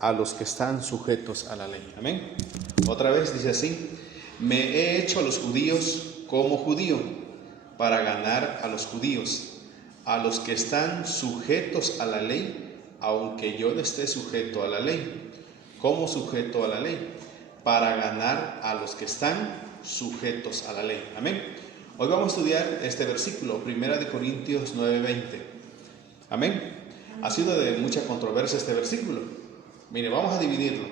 a los que están sujetos a la ley. Amén. Otra vez dice así: me he hecho a los judíos como judío para ganar a los judíos, a los que están sujetos a la ley, aunque yo no esté sujeto a la ley. ¿Cómo sujeto a la ley? Para ganar a los que están sujetos a la ley. Amén. Hoy vamos a estudiar este versículo, 1 Corintios 9:20. Amén. Ha sido de mucha controversia este versículo. Mire, vamos a dividirlo.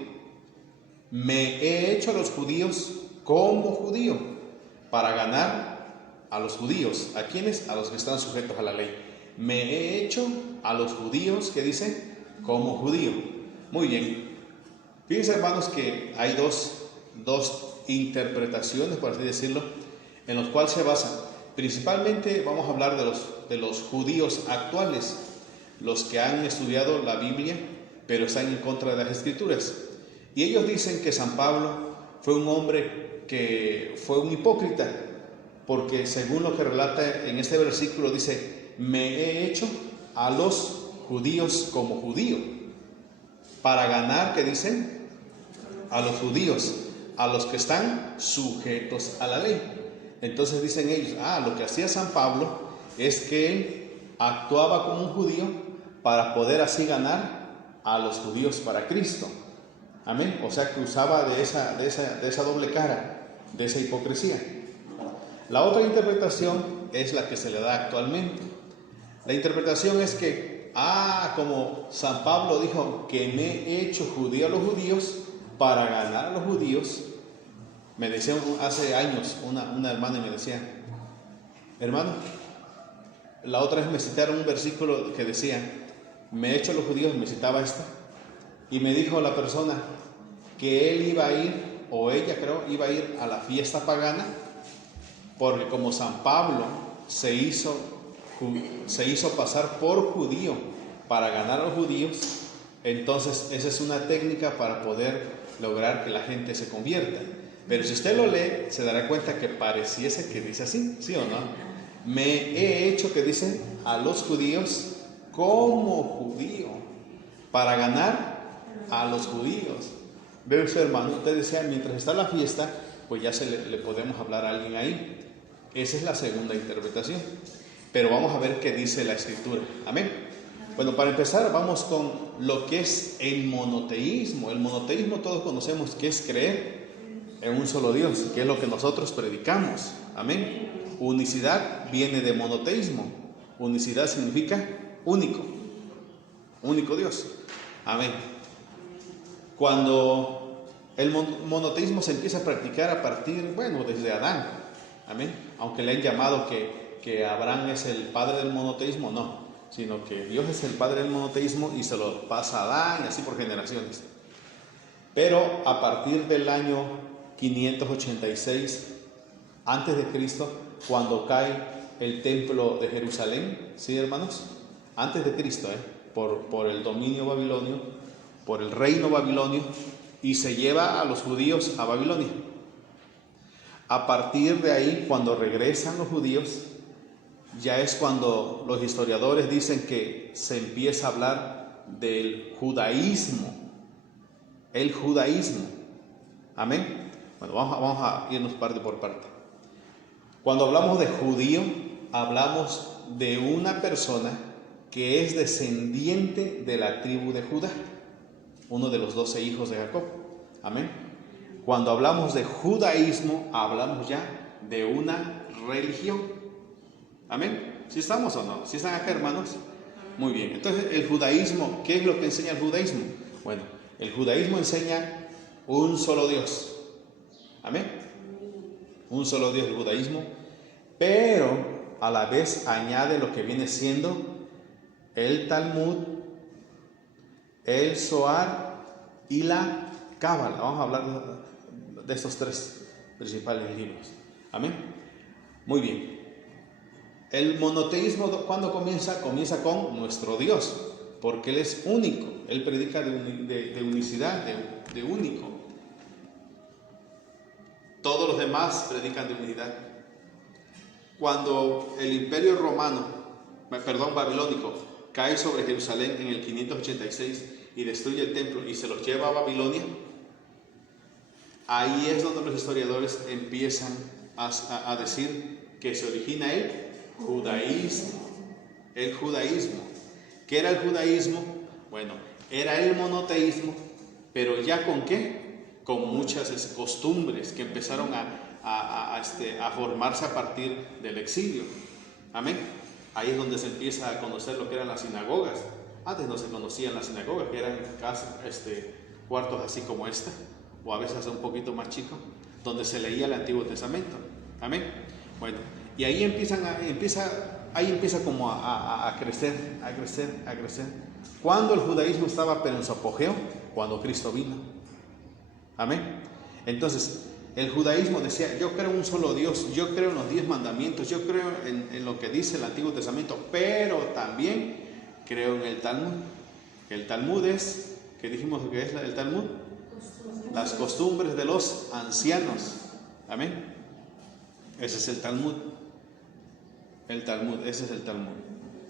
Me he hecho a los judíos como judío para ganar a los judíos. ¿A quiénes? A los que están sujetos a la ley. Me he hecho a los judíos, ¿qué dice? Como judío. Muy bien. Fíjense, hermanos, que hay dos interpretaciones, por así decirlo, en los cuales se basan. Principalmente vamos a hablar de los judíos actuales, los que han estudiado la Biblia, pero están en contra de las Escrituras. Y ellos dicen que San Pablo fue un hombre que fue un hipócrita, porque según lo que relata en este versículo dice: me he hecho a los judíos como judío, para ganar, ¿qué dicen? A los judíos, a los que están sujetos a la ley. Entonces dicen ellos, lo que hacía San Pablo es que él actuaba como un judío para poder así ganar a los judíos para Cristo. Amén. O sea que usaba de esa doble cara, de esa hipocresía. La otra interpretación es la que se le da actualmente. La interpretación es que, como San Pablo dijo que me he hecho judío a los judíos para ganar a los judíos. Me decía hace años una hermana y me decía: hermano, la otra vez me citaron un versículo que decía: me he hecho a los judíos, me citaba esta, y me dijo la persona que él iba a ir, o ella creo, iba a ir a la fiesta pagana, porque como San Pablo se hizo pasar por judío para ganar a los judíos, entonces esa es una técnica para poder lograr que la gente se convierta. Pero si usted lo lee, se dará cuenta que pareciese que dice así, ¿sí o no? Me he hecho, que dice, a los judíos como judío para ganar a los judíos. Ve usted, hermano, usted decía, mientras está la fiesta, pues ya le podemos hablar a alguien ahí. Esa es la segunda interpretación. Pero vamos a ver qué dice la Escritura. Amén. Bueno, para empezar, vamos con lo que es el monoteísmo. El monoteísmo todos conocemos que es creer en un solo Dios, que es lo que nosotros predicamos. Amén. Unicidad viene de monoteísmo. Unicidad significa único. Único Dios. Amén. Cuando el monoteísmo se empieza a practicar a partir, desde Adán. Amén. Aunque le han llamado que Abraham es el padre del monoteísmo, no, sino que Dios es el padre del monoteísmo y se lo pasa a Adán y así por generaciones. Pero a partir del año 586 antes de Cristo, cuando cae el templo de Jerusalén, ¿sí, hermanos? Antes de Cristo, por el dominio babilonio, por el reino babilonio, y se lleva a los judíos a Babilonia. A partir de ahí, cuando regresan los judíos, ya es cuando los historiadores dicen que se empieza a hablar del judaísmo. El judaísmo. Amén. Bueno, vamos a irnos parte por parte. Cuando hablamos de judío, hablamos de una persona que es descendiente de la tribu de Judá, uno de los 12 hijos de Jacob. Amén. Cuando hablamos de judaísmo, hablamos ya de una religión. Amén. ¿Sí estamos o no? ¿Sí están acá, hermanos? Muy bien. Entonces, el judaísmo, ¿qué es lo que enseña el judaísmo? Bueno, el judaísmo enseña un solo Dios. Amén. Un solo Dios, el judaísmo. Pero a la vez añade lo que viene siendo el Talmud, el Zohar y la Cábala. Vamos a hablar de estos tres principales libros. Amén. Muy bien. El monoteísmo, ¿cuándo comienza? Comienza con nuestro Dios, porque Él es único. Él predica de unicidad, de único. Todos los demás predican de unidad. Cuando el imperio babilónico cae sobre Jerusalén en el 586, y destruye el templo y se los lleva a Babilonia, ahí es donde los historiadores empiezan a decir que se origina el judaísmo. El judaísmo. ¿Qué era el judaísmo? Bueno, era el monoteísmo, pero ya ¿con qué? Con muchas costumbres que empezaron a formarse a partir del exilio. Amén. Ahí es donde se empieza a conocer lo que eran las sinagogas. Antes no se conocían las sinagogas, que eran cuartos así como esta, o a veces un poquito más chicos, donde se leía el Antiguo Testamento. Amén. Bueno, y ahí empieza como a crecer. Cuando el judaísmo estaba pero en su apogeo, cuando Cristo vino. Amén. Entonces, el judaísmo decía, yo creo en un solo Dios, yo creo en los 10 mandamientos, yo creo en lo que dice el Antiguo Testamento, pero también creo en el Talmud. El Talmud es, ¿qué dijimos que es el Talmud? Las costumbres de los ancianos. Amén. Ese es el Talmud. Ese es el Talmud.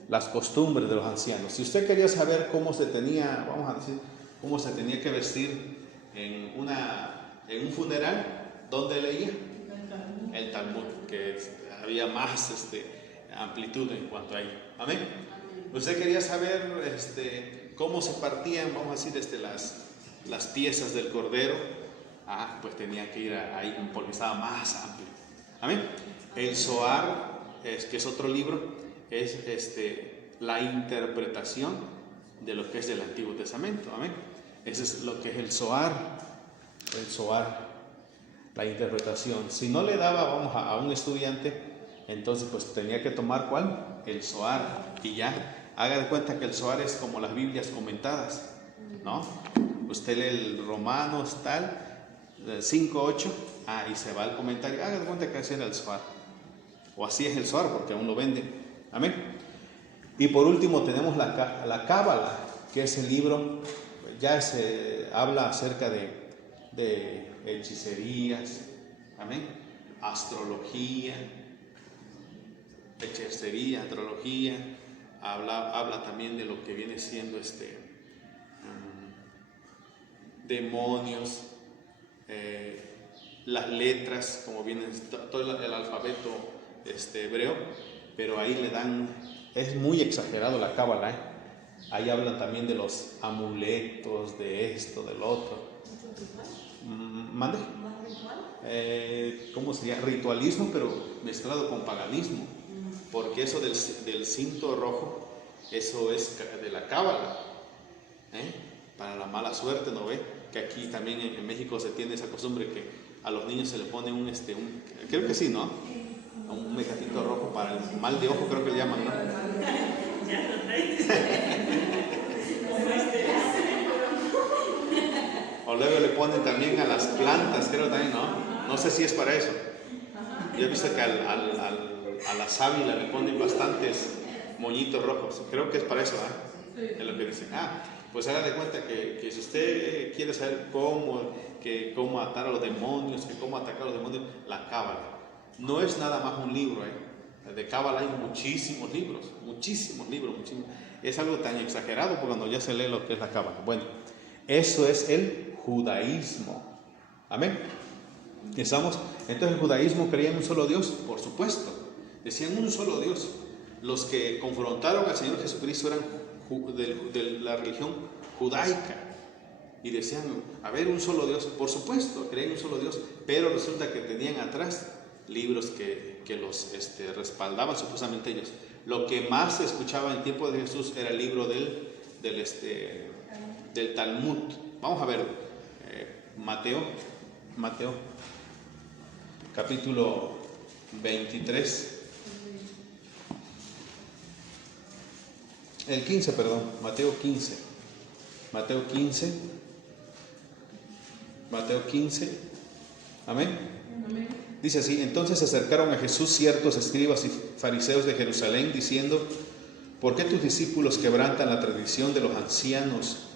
Las costumbres de los ancianos. Si usted quería saber cómo se tenía, cómo se tenía que vestir en un funeral, ¿dónde leía? El Talmud, que había más amplitud en cuanto a ello. Amén. Usted quería saber cómo se partían, las piezas del cordero, pues tenía que ir ahí porque estaba más amplio. Amén. El Zohar, que es otro libro, es la interpretación de lo que es del Antiguo Testamento. Amén. Ese es lo que es el Zohar. La interpretación. Si no le daba, a un estudiante, entonces pues tenía que tomar ¿cuál? El Zohar. Y ya, haga de cuenta que el Zohar es como las Biblias comentadas, ¿no? Usted lee el Romanos tal, 5:8, y se va al comentario, haga de cuenta que así era el Zohar. O así es el Zohar, porque aún lo venden. Amén. Y por último tenemos la Cábala, que es el libro, ya se habla acerca de hechicerías, amén, astrología, habla también de lo que viene siendo demonios, las letras, como viene todo el alfabeto hebreo, pero ahí le dan, es muy exagerado la Cábala, ahí hablan también de los amuletos, de esto, del otro. ¿Mande? ¿Cómo sería? Ritualismo, pero mezclado con paganismo, porque eso del cinto rojo, eso es de la Cábala, para la mala suerte, ¿no ve? Que aquí también en México se tiene esa costumbre que a los niños se le pone creo que sí, ¿no? Un mecatito rojo para el mal de ojo, creo que le llaman, ¿no? O luego le ponen también a las plantas, creo también, ¿no? No sé si es para eso. Yo he visto que a la sábila le ponen bastantes moñitos rojos. Creo que es para eso, ¿eh? Es lo que dicen. Pues haga de cuenta que si usted quiere saber cómo atar a los demonios, cómo atacar a los demonios, la Cábala. No es nada más un libro, de Cábala hay muchísimos libros. Es algo tan exagerado porque cuando ya se lee lo que es la Cábala. Bueno, eso es el judaísmo. Amén. ¿Estamos? Entonces el judaísmo creía en un solo Dios, por supuesto. Decían un solo Dios. Los que confrontaron al Señor Jesucristo eran de la religión judaica y decían, a ver, un solo Dios. Por supuesto, creían un solo Dios, pero resulta que tenían atrás libros que los respaldaban supuestamente ellos. Lo que más se escuchaba en tiempo de Jesús era el libro del Talmud. Vamos a ver Mateo capítulo 23, el 15, perdón, Mateo 15, amén. Dice así: entonces se acercaron a Jesús ciertos escribas y fariseos de Jerusalén, diciendo: ¿por qué tus discípulos quebrantan la tradición de los ancianos?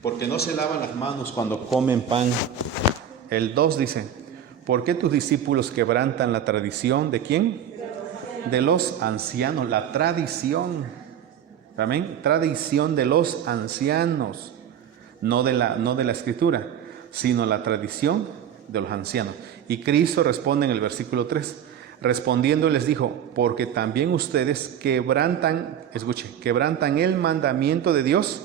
Porque no se lavan las manos cuando comen pan. El 2 dice: ¿por qué tus discípulos quebrantan la tradición de quién? De los ancianos, la tradición. Amén. Tradición de los ancianos. no de la Escritura, sino la tradición de los ancianos. Y Cristo responde en el versículo 3, respondiendo les dijo, porque también ustedes quebrantan el mandamiento de Dios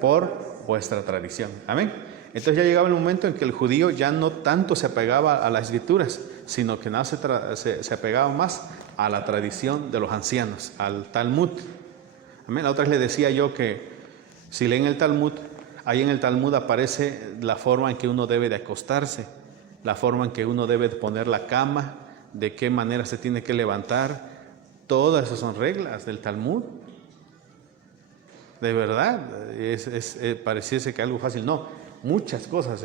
por vuestra tradición. Amén. Entonces ya llegaba el momento en que el judío ya no tanto se apegaba a las Escrituras, sino que se apegaba más a la tradición de los ancianos, al Talmud. Amén. La otra vez le decía yo que si leen el Talmud, ahí en el Talmud aparece la forma en que uno debe de acostarse, la forma en que uno debe de poner la cama, de qué manera se tiene que levantar. Todas esas son reglas del Talmud. De verdad, pareciese que algo fácil. No, muchas cosas,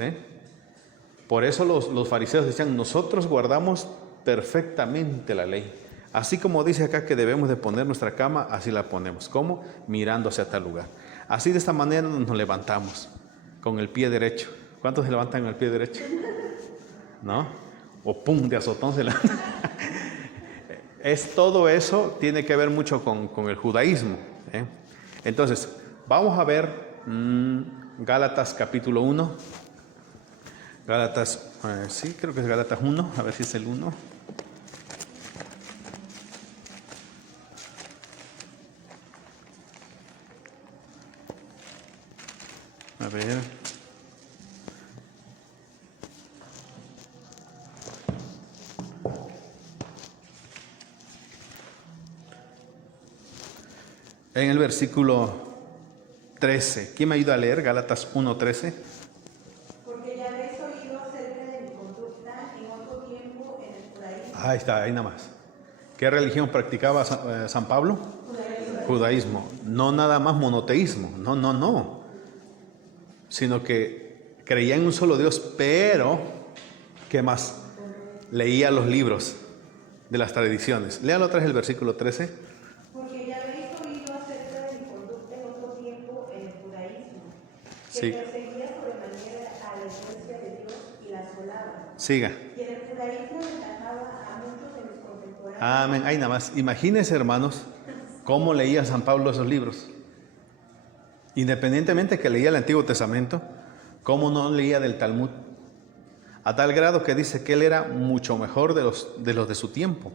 Por eso los fariseos decían, nosotros guardamos perfectamente la ley. Así como dice acá que debemos de poner nuestra cama, así la ponemos. ¿Cómo? Mirando hacia tal lugar. Así de esta manera nos levantamos, con el pie derecho. ¿Cuántos se levantan con el pie derecho? ¿No? O pum, de azotón se levantan. Todo eso tiene que ver mucho con el judaísmo. Entonces, vamos a ver Gálatas capítulo 1. Gálatas, sí, creo que es Gálatas 1, a ver si es el 1. A ver. En el versículo 13. ¿Quién me ayuda a leer? Gálatas 1:13. Porque ya habéis oído acerca de mi conducta en otro tiempo en el judaísmo. Ahí está, ahí nada más. ¿Qué religión practicaba San Pablo? Judaísmo. No nada más monoteísmo. No. Sino que creía en un solo Dios, pero ¿qué más? Leía los libros de las tradiciones. Léalo otra vez el versículo 13. Porque ya habéis oído acerca de mi conducta en otro tiempo en el judaísmo, que Sí. perseguía sobremanera a la iglesia de Dios y la asolaba. Siga. Y en el judaísmo aventajaba a muchos de mis contemporáneos. Amén. Ahí nada más. Imagínense, hermanos, cómo leía San Pablo esos libros. Independientemente que leía el Antiguo Testamento, cómo no leía del Talmud. A tal grado que dice que él era mucho mejor de los de su tiempo.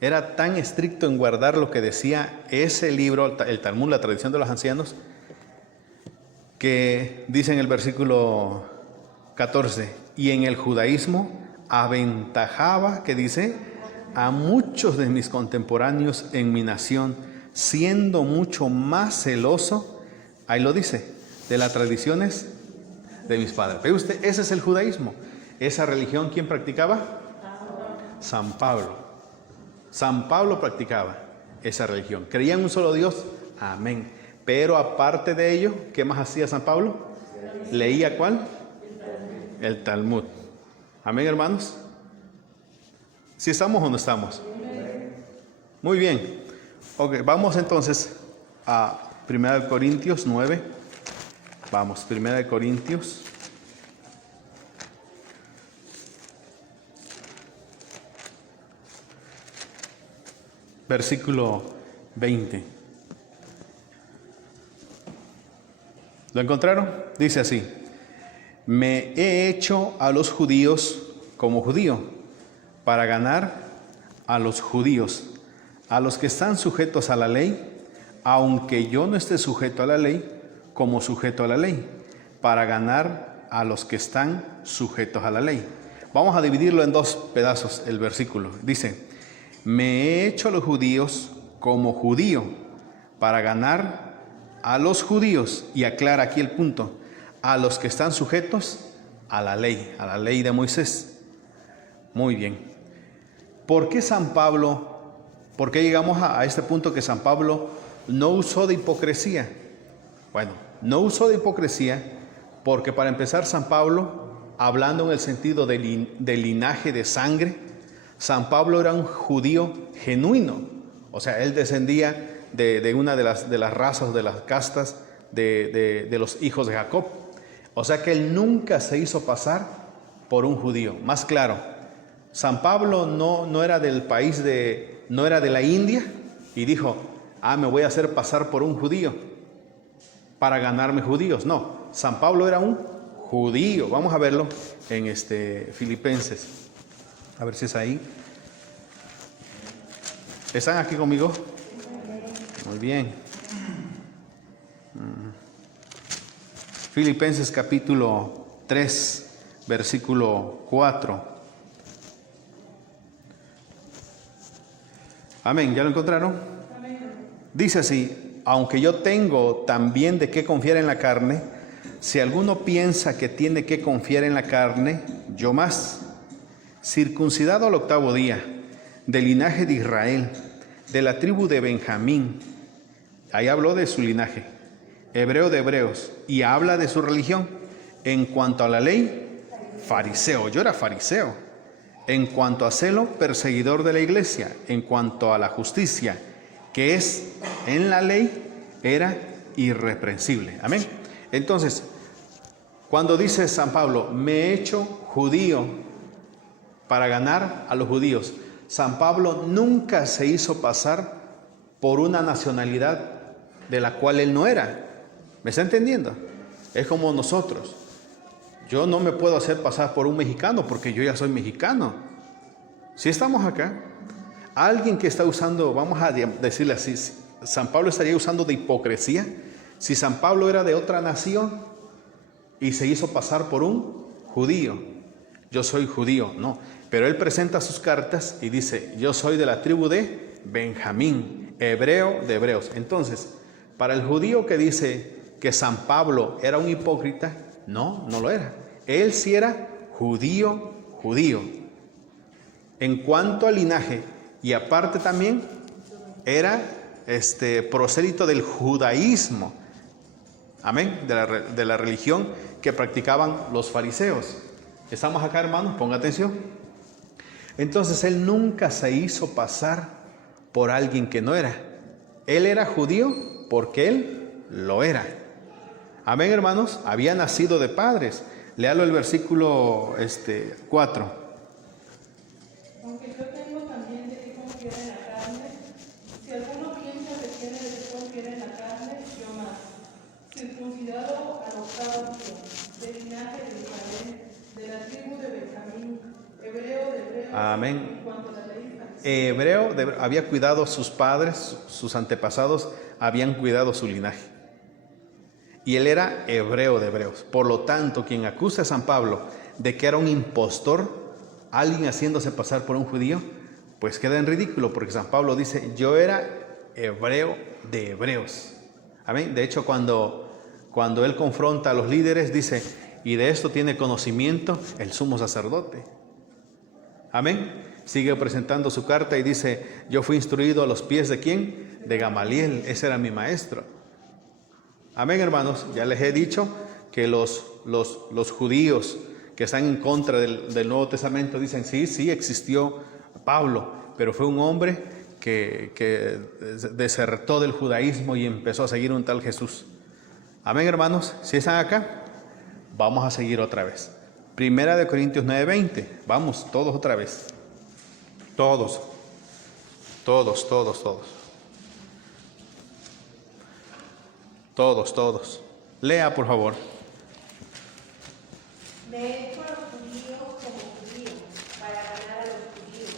Era tan estricto en guardar lo que decía ese libro, el Talmud, la tradición de los ancianos, que dice en el versículo 14, y en el judaísmo aventajaba, que dice, a muchos de mis contemporáneos en mi nación, siendo mucho más celoso, ahí lo dice, de las tradiciones de mis padres. ¿Ve usted? Ese es el judaísmo. Esa religión, ¿quién practicaba? San Pablo. San Pablo practicaba esa religión. ¿Creía en un solo Dios? Amén. Pero aparte de ello, ¿qué más hacía San Pablo? ¿Leía cuál? El Talmud. Amén, hermanos. ¿Sí estamos o no estamos? Muy bien. Ok, vamos entonces a 1 Corintios 9. Vamos, 1 Corintios. Versículo 20. ¿Lo encontraron? Dice así: me he hecho a los judíos como judío, para ganar a los judíos, a los que están sujetos a la ley, aunque yo no esté sujeto a la ley, como sujeto a la ley, para ganar a los que están sujetos a la ley. Vamos a dividirlo en dos pedazos el versículo. Dice: me he hecho a los judíos como judío, para ganar a los judíos, y aclara aquí el punto, a los que están sujetos a la ley de Moisés. Muy bien. ¿Por qué San Pablo, por qué llegamos a este punto que San Pablo no usó de hipocresía? Bueno, no usó de hipocresía porque, para empezar, San Pablo, hablando en el sentido de linaje de sangre, San Pablo era un judío genuino. O sea, él descendía de una de las razas, de las castas de los hijos de Jacob. O sea que él nunca se hizo pasar por un judío. Más claro, San Pablo no era del país no era de la India y dijo: me voy a hacer pasar por un judío. para ganarme judíos. No, San Pablo era un judío. Vamos a verlo en Filipenses. A ver si es ahí. ¿Están aquí conmigo? Muy bien. Filipenses capítulo 3, versículo 4. Amén, ¿ya lo encontraron? Dice así: aunque yo tengo también de qué confiar en la carne, si alguno piensa que tiene que confiar en la carne, yo más, circuncidado al 8º día, del linaje de Israel, de la tribu de Benjamín. Ahí habló de su linaje, hebreo de hebreos, y habla de su religión. En cuanto a la ley, fariseo. Yo era fariseo. En cuanto a celo, perseguidor de la iglesia. En cuanto a la justicia, que es en la ley, era irreprensible. Amén. Entonces, cuando dice San Pablo, me he hecho judío para ganar a los judíos, San Pablo nunca se hizo pasar por una nacionalidad de la cual él no era. ¿Me está entendiendo? Es como nosotros. Yo no me puedo hacer pasar por un mexicano porque yo ya soy mexicano. Si estamos acá, alguien que está usando, vamos a decirle así, San Pablo estaría usando de hipocresía si San Pablo era de otra nación y se hizo pasar por un judío. Yo soy judío, no. Pero él presenta sus cartas y dice, yo soy de la tribu de Benjamín, hebreo de hebreos. Entonces, para el judío que dice que San Pablo era un hipócrita, no, no lo era. Él sí era judío. En cuanto al linaje, y aparte también era prosélito del judaísmo. Amén, de la religión que practicaban los fariseos. ¿Estamos acá, hermanos? Ponga atención. Entonces él nunca se hizo pasar por alguien que no era. Él era judío porque él lo era. Amén, hermanos. Había nacido de padres. Léalo el versículo 4. Aunque yo tengo también de qué confiar en la carne, si alguno piensa que tiene de qué confiar en la carne, yo más. Circuncidado al 8º día, del linaje de Israel, de la tribu de Benjamín, hebreo de hebreos. Amén. En cuanto a la ley, Hebreo había cuidado a sus padres, sus antepasados habían cuidado su linaje. Y él era hebreo de hebreos. Por lo tanto, quien acusa a San Pablo de que era un impostor, alguien haciéndose pasar por un judío, pues queda en ridículo, porque San Pablo dice, yo era hebreo de hebreos. Amén. De hecho, cuando él confronta a los líderes, dice, y de esto tiene conocimiento el sumo sacerdote. Amén. Sigue presentando su carta y dice, yo fui instruido a los pies de ¿quién? De Gamaliel, ese era mi maestro. Amén, hermanos. Ya les he dicho que los judíos que están en contra del Nuevo Testamento dicen, sí existió Pablo, pero fue un hombre que desertó del judaísmo y empezó a seguir un tal Jesús. Amén, hermanos. Si están acá, vamos a seguir otra vez. 1 Corintios 9:20. Vamos, todos otra vez. Todos. Lea, por favor. me he hecho a los judíos como judíos, para ganar a los judíos,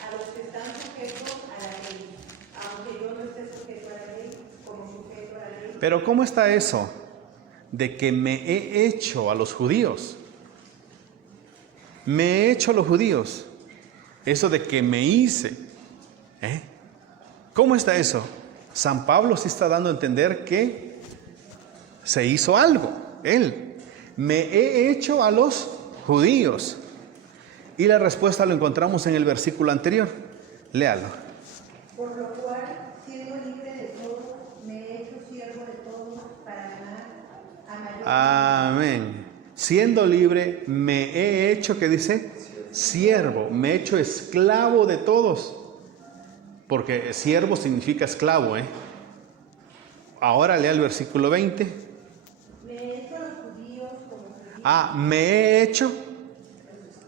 a los que están sujetos a la ley, aunque yo no esté sujeto a la ley, como sujeto a la ley. Pero ¿cómo está eso de que me he hecho a los judíos? Me he hecho a los judíos. Eso de que me hice. ¿Cómo está eso? San Pablo sí está dando a entender que se hizo algo. Él, me he hecho a los judíos. Y la respuesta lo encontramos en el versículo anterior. Léalo. Por lo cual, siendo libre de todo, me he hecho siervo de todos para ganar a mayor. Amén. Siendo libre, me he hecho, ¿qué dice? Siervo. Me he hecho esclavo de todos. Porque siervo significa esclavo, Ahora lea el versículo 20. Me he hecho a los judíos como judíos.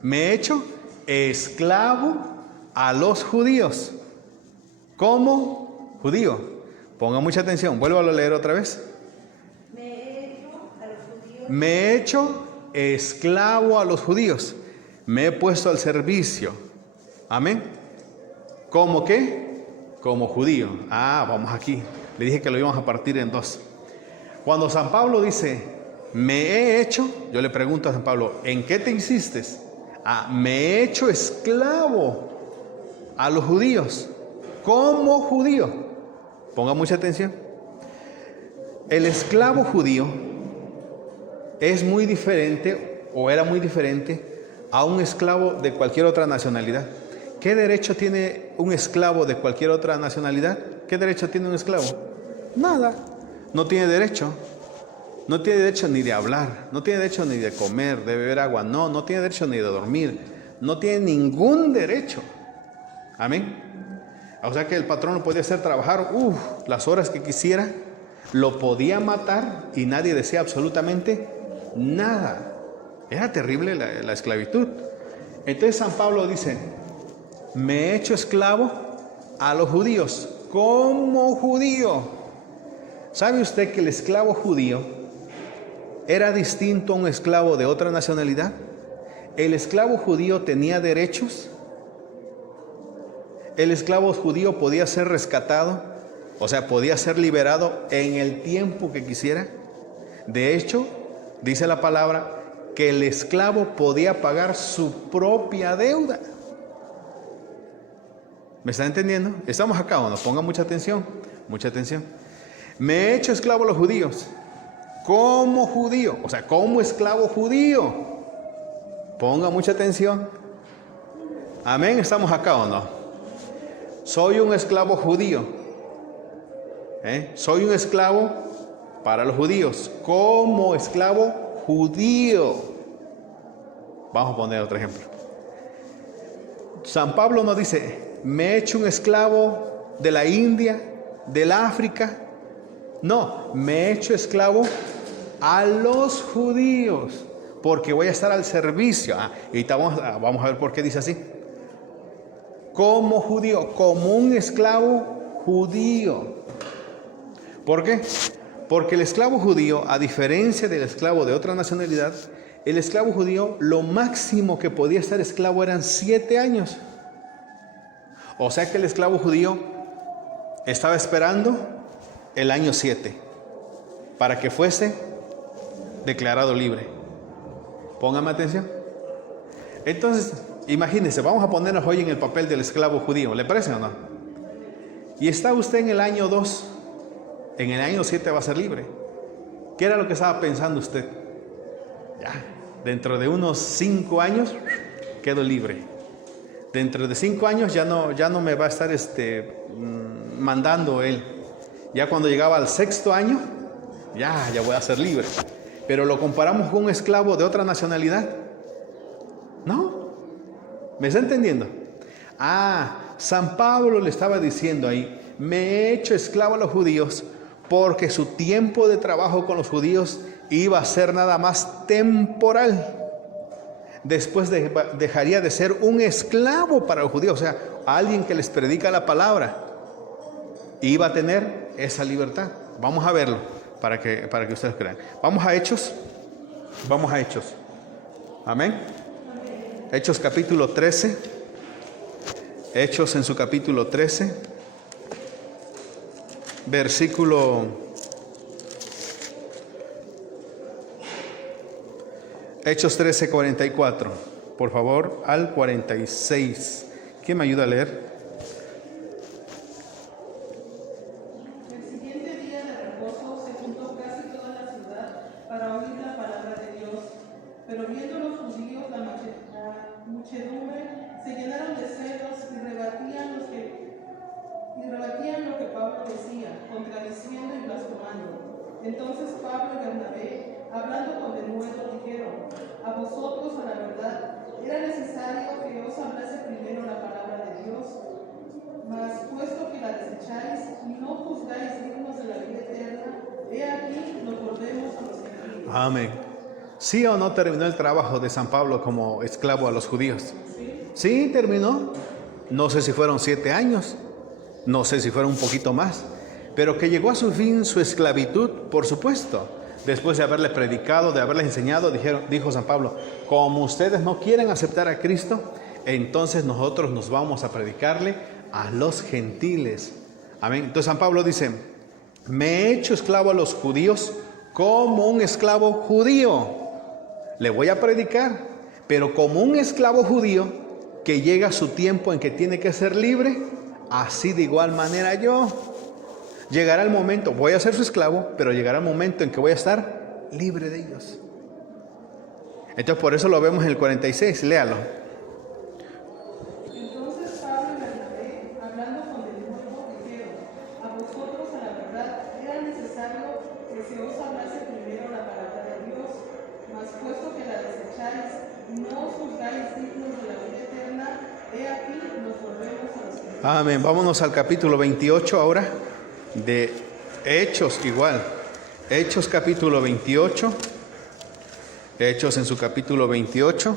Me he hecho esclavo a los judíos. ¿Cómo judío? Ponga mucha atención, vuélvalo a leer otra vez. Me he hecho esclavo a los judíos. Me he puesto al servicio. Amén. ¿Cómo qué? Como judío. Vamos aquí. Le dije que lo íbamos a partir en dos. Cuando San Pablo dice, me he hecho, yo le pregunto a San Pablo, ¿en qué te hiciste? Me he hecho esclavo a los judíos. Como judío. Ponga mucha atención. El esclavo judío es muy diferente, o era muy diferente, a un esclavo de cualquier otra nacionalidad. ¿Qué derecho tiene un esclavo de cualquier otra nacionalidad? ¿Qué derecho tiene un esclavo? Nada. No tiene derecho. No tiene derecho ni de hablar. No tiene derecho ni de comer, de beber agua. No tiene derecho ni de dormir. No tiene ningún derecho. Amén. O sea que el patrón lo podía hacer trabajar las horas que quisiera. Lo podía matar y nadie decía absolutamente nada. Era terrible la esclavitud. Entonces San Pablo dice, me he hecho esclavo a los judíos como judío. ¿Sabe usted que el esclavo judío era distinto a un esclavo de otra nacionalidad? El esclavo judío tenía derechos. El esclavo judío podía ser rescatado, o sea, podía ser liberado en el tiempo que quisiera. De hecho, dice la palabra que el esclavo podía pagar su propia deuda. ¿Me está entendiendo? ¿Estamos acá o no? Ponga mucha atención, mucha atención. Me he hecho esclavo a los judíos, como judío, o sea, como esclavo judío. Ponga mucha atención. Amén, ¿estamos acá o no? Soy un esclavo judío. Soy un esclavo para los judíos, como esclavo judío. Vamos a poner otro ejemplo. San Pablo nos dice, me he hecho un esclavo de la India, del África. No, me he hecho esclavo a los judíos, porque voy a estar al servicio. Y vamos a ver por qué dice así. Como judío, como un esclavo judío. ¿Por qué? Porque el esclavo judío, a diferencia del esclavo de otra nacionalidad, el esclavo judío, lo máximo que podía estar esclavo eran 7 años. O sea que el esclavo judío estaba esperando el año 7 para que fuese declarado libre. Póngame atención. Entonces, imagínense, vamos a ponernos hoy en el papel del esclavo judío, ¿le parece o no? Y está usted en el año 2, en el año 7 va a ser libre. ¿Qué era lo que estaba pensando usted? Ya, dentro de unos 5 años quedo libre. Dentro de 5 años ya no me va a estar mandando él. Ya cuando llegaba al 6º año, ya voy a ser libre. Pero lo comparamos con un esclavo de otra nacionalidad. ¿No? ¿Me está entendiendo? San Pablo le estaba diciendo ahí, me he hecho esclavo a los judíos porque su tiempo de trabajo con los judíos iba a ser nada más temporal. Después dejaría de ser un esclavo para los judíos, o sea, alguien que les predica la palabra. Iba a tener esa libertad. Vamos a verlo para que ustedes crean. Vamos a Hechos. Amén. Hechos capítulo 13. Hechos en su capítulo 13. Versículo... Hechos 13, 44. Por favor, al 46. ¿Quién me ayuda a leer? El siguiente día de reposo se juntó casi toda la ciudad para oír la palabra de Dios. Pero viendo los judíos la muchedumbre, se llenaron de celos y rebatían lo que Pablo decía, contradiciendo y blasfemando. Entonces Pablo y Bernabé, hablando con denuedo, dijeron: a vosotros, a la verdad, era necesario que os hablase primero la palabra de Dios, mas puesto que la desecháis y no juzgáis dignos de la vida eterna, he aquí nos volvemos a los gentiles. Amén. ¿Sí o no terminó el trabajo de San Pablo como esclavo a los judíos? Sí, terminó. No sé si fueron 7 años, no sé si fueron un poquito más, pero que llegó a su fin su esclavitud, por supuesto. después de haberle predicado, de haberles enseñado, dijo San Pablo, como ustedes no quieren aceptar a Cristo, entonces nosotros nos vamos a predicarle a los gentiles. Amén. Entonces San Pablo dice, me he hecho esclavo a los judíos como un esclavo judío. Le voy a predicar, pero como un esclavo judío que llega su tiempo en que tiene que ser libre, así de igual manera yo. Llegará el momento, voy a ser su esclavo, pero llegará el momento en que voy a estar libre de ellos. Entonces por eso lo vemos en el 46, léalo. Entonces Pablo y Bernabé, hablando con el nuevo, dijeron, a vosotros a la verdad era necesario que se os hablase primero la palabra de Dios, mas puesto que la desecháis, no os juzgáis dignos de la vida eterna, he aquí nos volvemos a los gentiles. Amén. Vámonos al capítulo 28 ahora, de Hechos igual. Hechos capítulo 28. Hechos en su capítulo 28.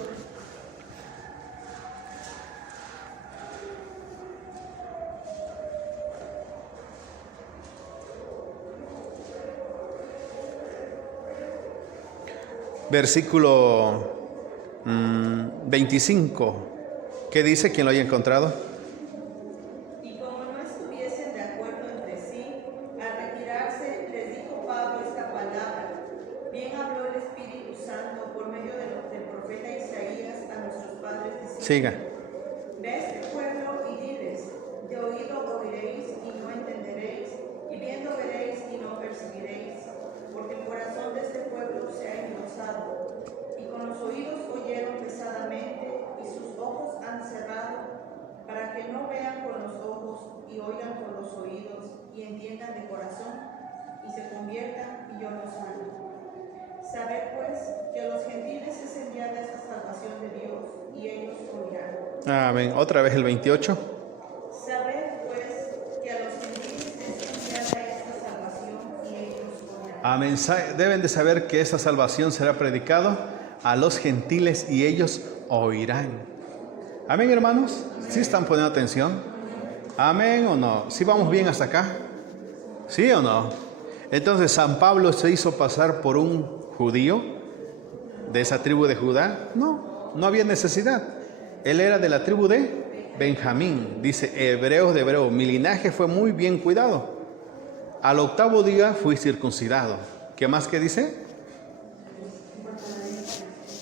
Versículo 25. ¿Qué dice? ¿Quién lo haya encontrado? Y como no estuviesen de acuerdo entre sí, al retirarse les dijo Pablo esta palabra: bien habló el Espíritu Santo por medio del profeta Isaías a nuestros padres diciendo: Siga. Ve a este pueblo y diles: de oído oiréis y no entenderéis, y viendo veréis y no percibiréis, porque el corazón de este pueblo se ha engrosado, y con los oídos oyeron pesadamente, y sus ojos han cerrado, para que no vean con los ojos y oigan con los oídos, y entiendan de corazón, y se conviertan, y yo los sano. Sabed pues que a los gentiles es enviada esta salvación de Dios, y ellos oirán. Amén. Otra vez el 28. Sabed pues que a los gentiles es enviada esta salvación, y ellos oirán. Amén. Deben de saber que esta salvación será predicado a los gentiles y ellos oirán. Amén, hermanos. ¿Sí están poniendo atención? Amén o no. ¿Sí vamos bien hasta acá? ¿Sí o no? Entonces San Pablo se hizo pasar por un judío de esa tribu de Judá. No había necesidad. Él era de la tribu de Benjamín. Dice, hebreos de hebreo. Mi linaje fue muy bien cuidado. Al 8º día fui circuncidado. ¿Qué más que dice?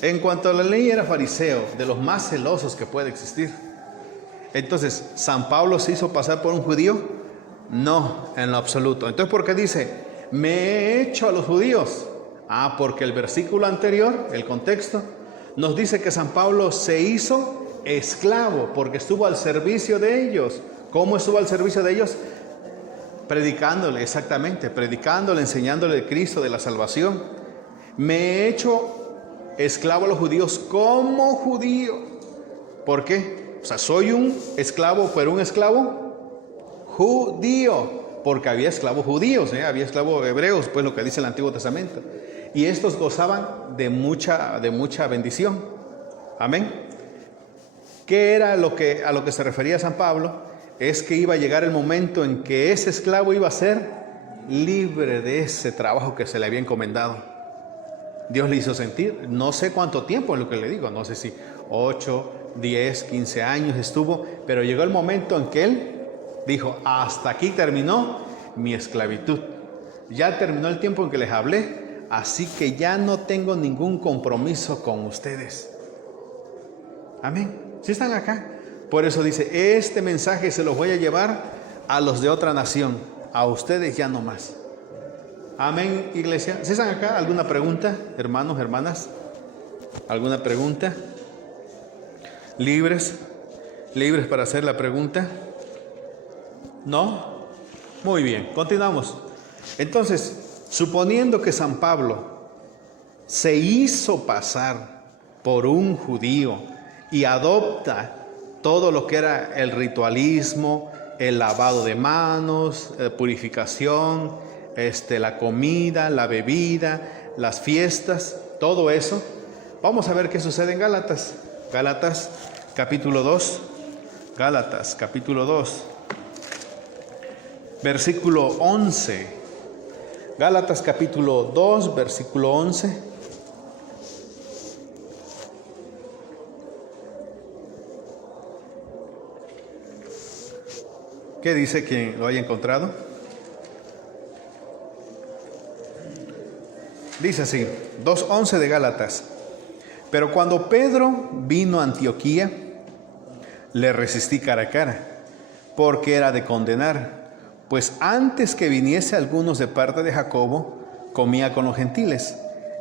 En cuanto a la ley era fariseo, de los más celosos que puede existir. Entonces, ¿San Pablo se hizo pasar por un judío? No, en lo absoluto. Entonces, ¿por qué dice, me he hecho a los judíos? Porque el versículo anterior, el contexto, nos dice que San Pablo se hizo esclavo porque estuvo al servicio de ellos. ¿Cómo estuvo al servicio de ellos? Predicándole, exactamente, predicándole, enseñándole de Cristo, de la salvación. Me he hecho esclavo a los judíos como judío. ¿Por qué? O sea, soy un esclavo, pero un esclavo judío, porque había esclavos judíos, había esclavos hebreos, pues lo que dice el Antiguo Testamento. Y estos gozaban de mucha bendición. Amén. ¿Qué era a lo que se refería San Pablo? Es que iba a llegar el momento en que ese esclavo iba a ser libre de ese trabajo que se le había encomendado. Dios le hizo sentir, no sé cuánto tiempo es lo que le digo, no sé si 8, 10, 15 años estuvo, pero llegó el momento en que él dijo, hasta aquí terminó mi esclavitud. Ya terminó el tiempo en que les hablé, así que ya no tengo ningún compromiso con ustedes. Amén. ¿Sí están acá? Por eso dice, este mensaje se los voy a llevar a los de otra nación, a ustedes ya no más. Amén, iglesia. ¿Sí están acá? ¿Alguna pregunta, hermanos, hermanas? ¿Alguna pregunta? ¿Libres para hacer la pregunta? ¿No? Muy bien, continuamos. Entonces, suponiendo que San Pablo se hizo pasar por un judío y adopta todo lo que era el ritualismo, el lavado de manos, purificación, la comida, la bebida, las fiestas, todo eso. Vamos a ver qué sucede en Gálatas. Gálatas capítulo 2. Gálatas capítulo 2. Versículo 11. Gálatas capítulo 2, versículo 11. ¿Qué dice quien lo haya encontrado? Dice así, 2:11 de Gálatas. Pero cuando Pedro vino a Antioquía, le resistí cara a cara, porque era de condenar, pues antes que viniese algunos de parte de Jacobo, comía con los gentiles,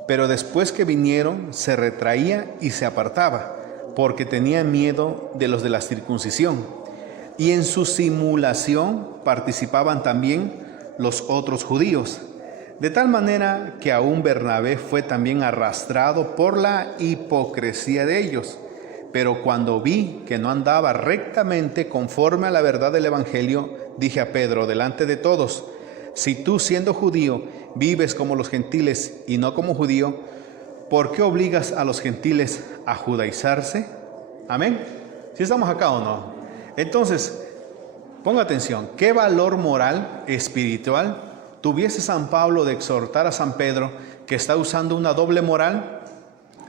pero después que vinieron se retraía y se apartaba, porque tenía miedo de los de la circuncisión. Y en su simulación participaban también los otros judíos, de tal manera que aún Bernabé fue también arrastrado por la hipocresía de ellos. Pero cuando vi que no andaba rectamente conforme a la verdad del Evangelio, dije a Pedro delante de todos: si tú, siendo judío, vives como los gentiles y no como judío, ¿por qué obligas a los gentiles a judaizarse? Amén. ¿Sí estamos acá o no? Entonces, ponga atención, ¿qué valor moral, espiritual tuviese San Pablo de exhortar a San Pedro, que está usando una doble moral,